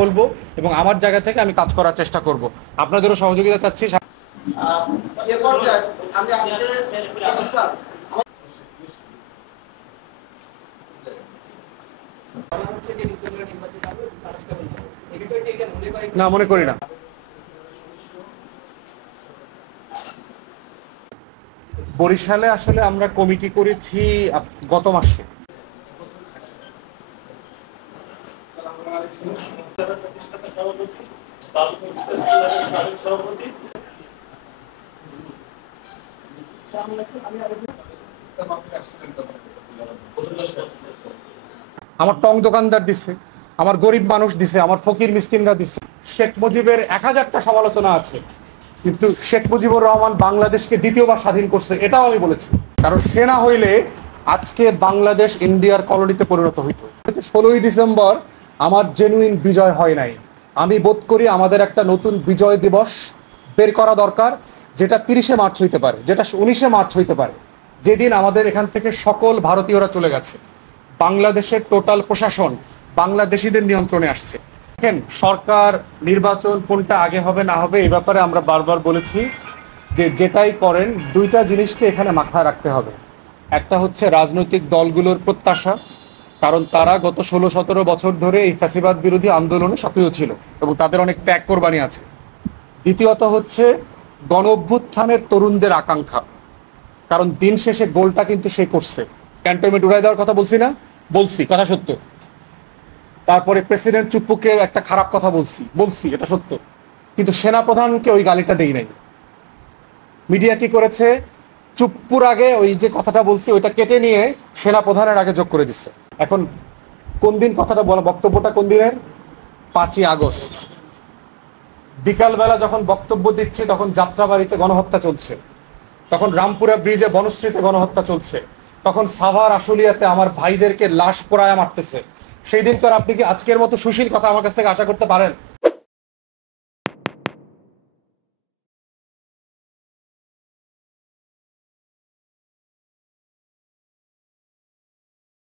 বলবো এবং আমার জায়গা থেকে আমি কাজ করার চেষ্টা করব। আপনাদেরও সহযোগিতা চাচ্ছি। না, মনে করি না। বরিশালে আসলে আমরা কমিটি করেছি গত মাসে। আমার টং দোকানদার দিছে, আমার গরিব মানুষ দিছে, আমার ফকির মিসকিনরা দিছে। শেখ মুজিবের 1000টা সমালোচনা আছে, কিন্তু শেখ মুজিবুর রহমান বাংলাদেশকে দ্বিতীয়বার স্বাধীন করছে, এটাও আমি বলেছি। কারণ সে না হইলে আজকে বাংলাদেশ ইন্ডিয়ার কলোনিতে পরিণত হইতো। 16ই ডিসেম্বর আমার জেনুইন বিজয় হয় নাই। আমি বোধ করি আমাদের একটা নতুন বিজয় দিবস বের করা দরকার, যেটা 30শে মার্চ হইতে পারে, যেটা 19শে মার্চ হইতে পারে, যেদিন আমাদের এখান থেকে সকল ভারতীয়রা চলে গেছে। বাংলাদেশের টোটাল প্রশাসন বাংলাদেশিদের নিয়ন্ত্রণে আসছে। দেখেন, সরকার নির্বাচন কোনটা আগে হবে না হবে এই ব্যাপারে আমরা বারবার বলেছি যে যেটাই করেন দুইটা জিনিসকে এখানে মাথায় রাখতে হবে। একটা হচ্ছে রাজনৈতিক দলগুলোর প্রত্যাশা, কারণ তারা গত 16-17 বছর ধরে এই ফ্যাসিবাদ বিরোধী আন্দোলনে সক্রিয় ছিল এবং তাদের অনেক ত্যাগ কোরবানি আছে। দ্বিতীয়ত হচ্ছে গণ অভ্যুত্থানের তরুণদের আকাঙ্ক্ষা, কারণ দিন শেষে গোলটা কিন্তু সে করছে। ক্যান্টনমেন্ট উড়াই দেওয়ার কথা বলছি না? বলছি, কথা সত্য। তারপরে প্রেসিডেন্ট চুপ্পুকে একটা খারাপ কথা বলছি, এটা সত্য, কিন্তু সেনাপ্রধানকে ওই গালিটা দেই নাই। মিডিয়া কি করেছে? চুপ্পুর আগে ওই যে কথাটা বলছি ওইটা কেটে নিয়ে সেনাপ্রধানের আগে যোগ করে দিচ্ছে। এখন কোন দিন কথাটা বলা, বক্তব্যটা কোন দিনের? 5ই আগস্ট বিকালবেলা যখন বক্তব্য দিচ্ছি তখন যাত্রাবাড়িতে গণহত্যা চলছে, তখন রামপুরা ব্রিজে বনশ্রীতে গণহত্যা চলছে, তখন সাভার আশুলিয়াতে আমার ভাইদেরকে লাশ পোড়ায়া মারতেছে। সেই দিনকার আপনি কি আজকের মতো সুশীল কথা আমার কাছ থেকে আশা করতে পারেন?